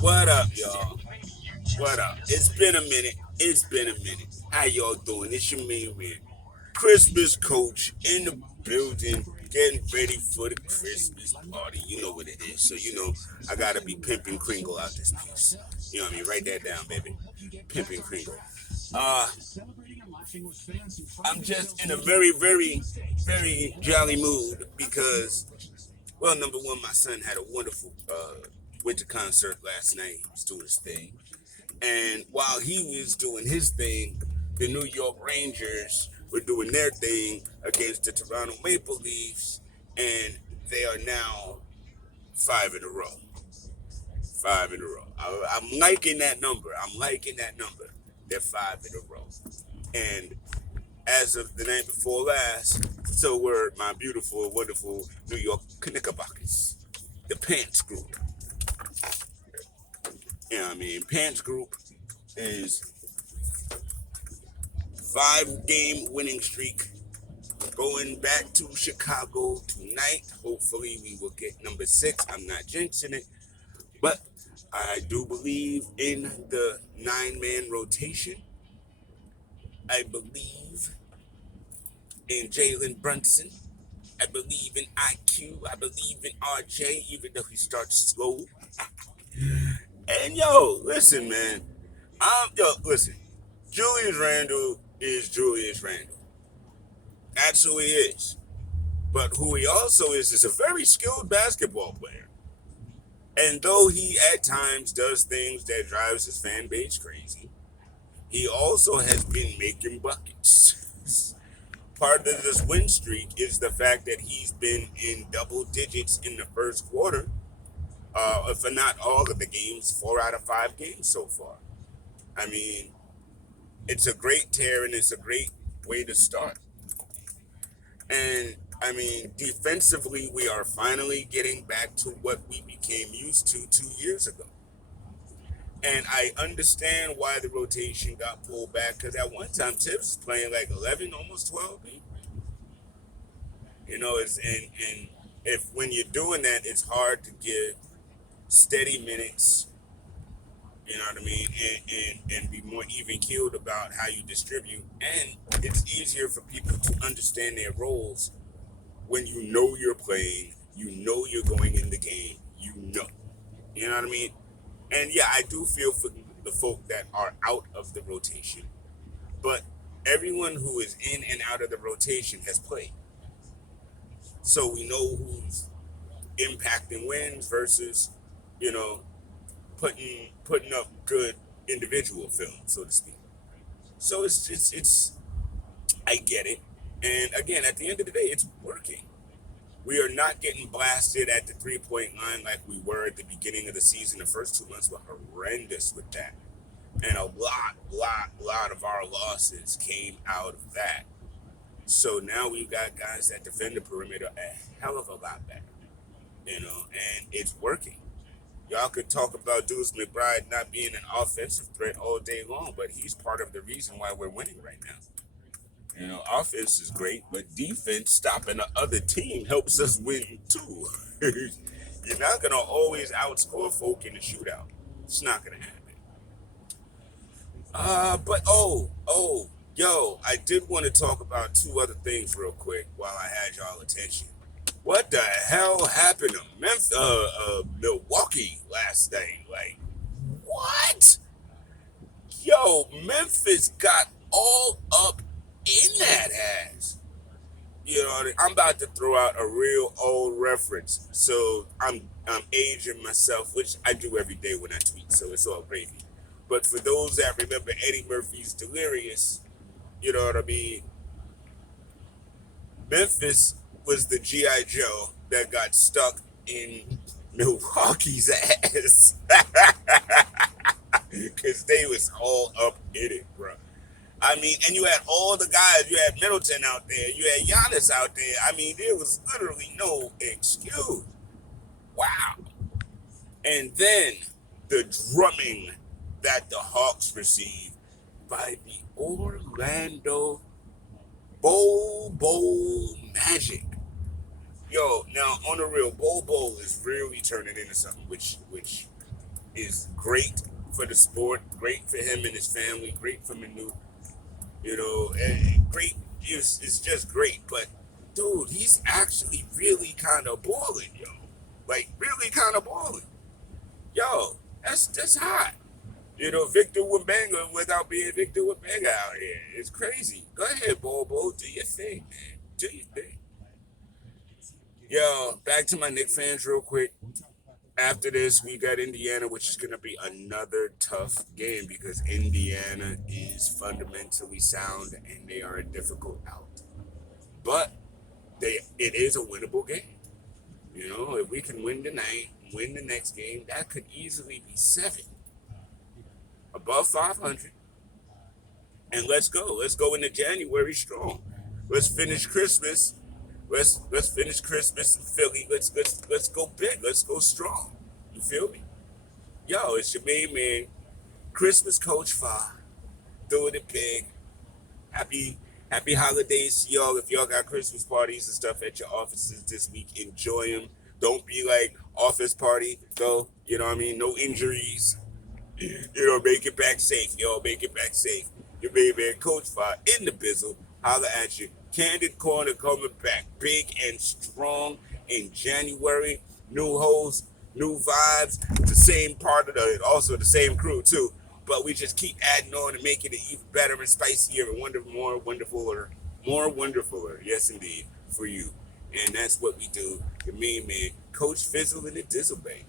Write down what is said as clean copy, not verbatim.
What up, y'all? What up? It's been a minute. It's been a minute. How y'all doing? It's your main man, Christmas coach in the building, getting ready for the Christmas party. You know what it is. So I gotta be pimping Kringle out this piece. You know what I mean? Write that down, baby. Pimping Kringle. Uh, I'm just in a very, very, very jolly mood because, well, number one, my son had a wonderful winter concert last night. He was doing his thing. And while he was doing his thing, the New York Rangers were doing their thing against the Toronto Maple Leafs, and they are now 5 in a row. 5 in a row. I'm liking that number. I'm liking that number. They're 5 in a row. And as of the night before last, so were my beautiful, wonderful New York Knickerbockers, the Pants Group. You know what I mean? Pants Group is 5 game winning streak going back to Chicago tonight. Hopefully, we will get number 6. I'm not jinxing it, but I do believe in the 9-man rotation. I believe in Jalen Brunson. I believe in IQ. I believe in RJ, even though he starts slow. And listen, man. Listen. Julius Randle is Julius Randle. That's who he is. But who he also is a very skilled basketball player. And though he at times does things that drives his fan base crazy, he also has been making buckets. Part of this win streak is the fact that he's been in double digits in the first quarter, for not all of the games, 4 out of 5 games so far. I mean, it's a great tear and it's a great way to start. And I mean, defensively, we are finally getting back to what we became used to 2 years ago. And I understand why the rotation got pulled back because at one time Tibbs was playing like 11, almost 12 people. And if when you're doing that, it's hard to give steady minutes. You know what I mean, and be more even keeled about how you distribute. And it's easier for people to understand their roles when you know you're playing, you know you're going in the game, you know what I mean? And yeah, I do feel for the folk that are out of the rotation, but everyone who is in and out of the rotation has played. So we know who's impacting wins versus, you know, putting up good individual film, so to speak. So it's I get it. And again, at the end of the day, it's working. We are not getting blasted at the 3-point line like we were at the beginning of the season. The first 2 months were horrendous with that. And a lot of our losses came out of that. So now we've got guys that defend the perimeter a hell of a lot better, and it's working. Y'all could talk about Deuce McBride not being an offensive threat all day long, but he's part of the reason why we're winning right now. Offense is great, but defense stopping the other team helps us win too. You're not gonna always outscore folk in the shootout. It's not gonna happen. But yo, I did want to talk about 2 other things real quick while I had y'all attention. What the hell happened to Milwaukee last night? Like, what? Yo, Memphis got all up in that ass. I'm about to throw out a real old reference, so I'm aging myself, which I do every day when I tweet, so it's all gravy. But for those that remember Eddie Murphy's Delirious, you know what I mean? Memphis was the GI Joe that got stuck in Milwaukee's ass because they was all up in it, bro. I mean, and you had all the guys. You had Middleton out there. You had Giannis out there. I mean, there was literally no excuse. Wow. And then the drumming that the Hawks received by the Orlando Bowl Magic. Yo, now on the real, Bowl is really turning into something, which is great for the sport, great for him and his family, great for Manu, and great. It's just great. But dude, he's actually really kind of balling, yo. Like really kind of balling, yo. That's hot. Victor Wembanyama without being Victor Wembanyama out here. It's crazy. Go ahead, Bobo. Do your thing, man. Do your thing. Yo, back to my Knicks fans real quick. After this, we got Indiana, which is going to be another tough game because Indiana is fundamentally sound and they are a difficult out. But it is a winnable game. If we can win tonight, win the next game, that could easily be 7 above 500. And let's go. Let's go into January strong. Let's finish Christmas. Let's finish Christmas in Philly. Let's go big. Let's go strong. You feel me? Yo, it's your main man, Christmas Coach Fa, doing it big. Happy holidays to y'all. If y'all got Christmas parties and stuff at your offices this week, enjoy them. Don't be like office party though. You know what I mean? No injuries. Make it back safe, y'all. Make it back safe. Your baby man, Coach Fa, in the bizzle. Holla at you. Candid Corner coming back big and strong in January. New hosts, new vibes. The same part of also the same crew too. But we just keep adding on and making it even better and spicier and more wonderfuler. Yes, indeed, for you. And that's what we do. Your main man, Coach Fizzle and the Dizzle Bank.